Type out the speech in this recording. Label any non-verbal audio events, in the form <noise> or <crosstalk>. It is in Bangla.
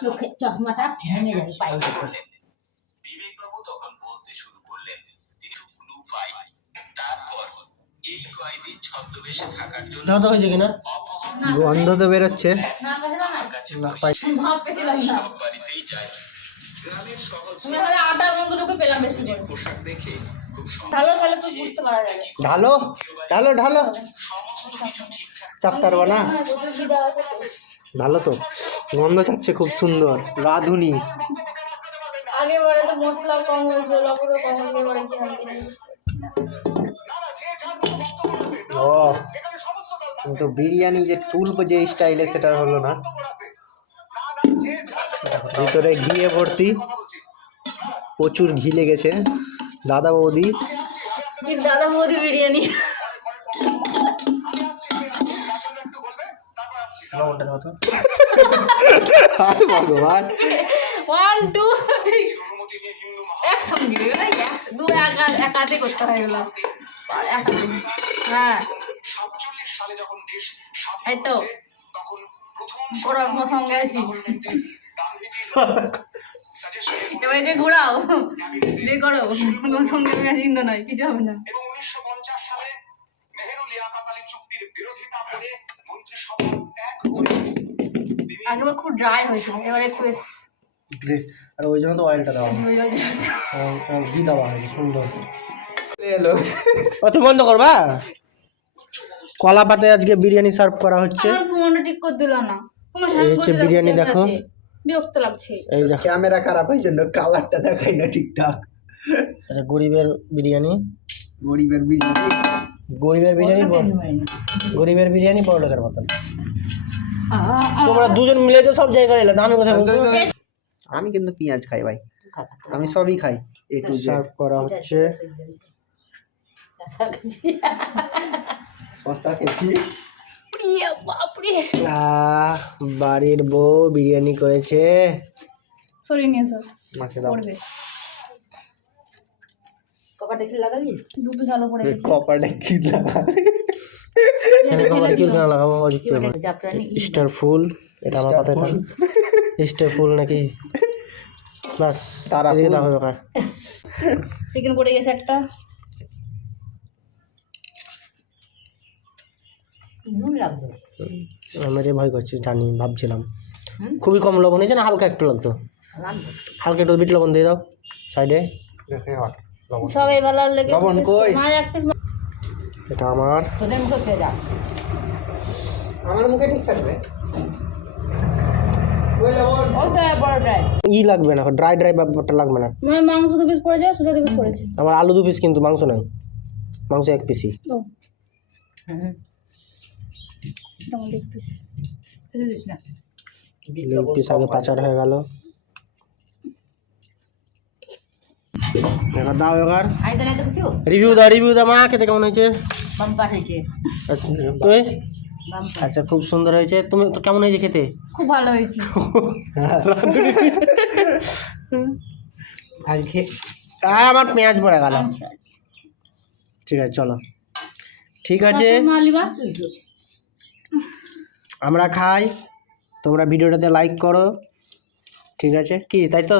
চোখে চশমাটা ভেঙে যাবে পায়ে বিবেকবাবু তখন বলতে শুরু করলেন তিনি পাই তারপর এই কয়েকদিন ছদ্মবেশে থাকার জন্য দাদা হয়েছে কিনা? গন্ধ তো বেরোচ্ছে। না পেছিলাম না কাছে না। পাই ভাব পেছিলাম না সব বাড়িতেই যায়। গ্রামের সহজ আটার গন্ধটুকু পেলাম বেশি পোশাক দেখে খুব ঢালো বুঝতে পারা যাবে। ঢালো? ঢালো ঢালো। পারব না। হ্যাঁ, আছে তো। গন্ধ চাচ্ছে খুব সুন্দর। রাঁধুনি। আগে বারে তো মশলা কম হয়েছিল লবণও কম হয়েছিল এবারে কি হবে কি জানি। ও কিন্তু বিরিয়ানি যে তুলব যে স্টাইলে সেটা হলো না। ভিতরে ঘিয়ে ভর্তি। প্রচুর ঘি লেগেছে। দাদা বৌদি। দাদা বৌদি বিরিয়ানি? লবণটা দাও <laughs> ওয়ান টু একসঙ্গে এক- দু, একা একাতে করতে হয় এগুলো। একাতে হ্যাঁ। এই তো। তখন প্রথম ওরা সঙ্গে আছি এবার দিয়ে ঘোরাও। দিয়ে করো। তোমার সঙ্গে আমি নয় কিছু হবে না। চুক্তির বিরোধিতা করে মন্ত্রিসভা ত্যাগ করে তিনি আগেবার খুব ড্রাই হয়েছিল এবার একটু বেশ আর ওই জন্য তো অয়েলটা দেওয়া হয়। হয়ে ঘি দেওয়া হয়েছে সুন্দর। অত বন্ধ করবা? কলা পাতে আজকে বিরিয়ানি সার্ভ করা হচ্ছে। ফোনটা ঠিক করে দিল না। এই হচ্ছে বিরিয়ানি দেখো। বিরক্ত লাগছে। এই দেখো। ক্যামেরা খারাপ হয় জন্য কালারটা দেখাই না ঠিকঠাক। এটা গরিবের বিরিয়ানি। গরিবের বিরিয়ানি। গরিবের বিরিয়ানি গরিবের বিরিয়ানি বড় লোকের মতন। তোমরা দুজন মিলে তো সব জায়গায় এলে আমি কোথায় বলছো। আমি কিন্তু পেঁয়াজ খাই ভাই। আমি সবই খাই এ টু সার্ভ করা হচ্ছে। ইয়ে বাড়ির বউ বিরিয়ানি করেছে। সরিয়ে নিয়ে মাকে দাও। পড়ে গেছে। লাগা এখানে লাগাবো। অজিত স্টার ফুল এটা আমার পাতায় থাক। স্টার ফুল নাকি? বাস তারা এদিকে ফুল। দাও দরকার চিকেন পড়ে গেছে একটা। আমি রে ভয় করছি জানি ভাবছিলাম। খুবই কম লবণ হয়েছে না হালকা একটু লাগতো। হালকা একটু বিট লবণ দিয়ে দাও সাইডে। সবাই ভালো লেগে লবণ কই? এটা আমার। তোদের মুখে খেয়ে যা আমার মুখে ঠিক থাকবে। ই লাগবে না ড্রাই ড্রাই ব্যাপারটা লাগবে না। মাংস দু পিস পড়েছে সুজা দু পিস পড়েছে আমার আলু দু পিস কিন্তু মাংস নাই। মাংস এক পিসই পিস আগে পাচার হয়ে গেল। এবার দাও এবার রিভিউ দাও রিভিউ দাও মা খেতে কেমন হয়েছে তুই আচ্ছা খুব সুন্দর হয়েছে তুমি তো কেমন হয়েছে খেতে খুব ভালো হয়েছে আমার পেঁয়াজ পড়ে গেল ঠিক আছে চলো ঠিক আছে আমরা খাই তোমরা ভিডিওটাতে লাইক করো ঠিক আছে কি তাই তো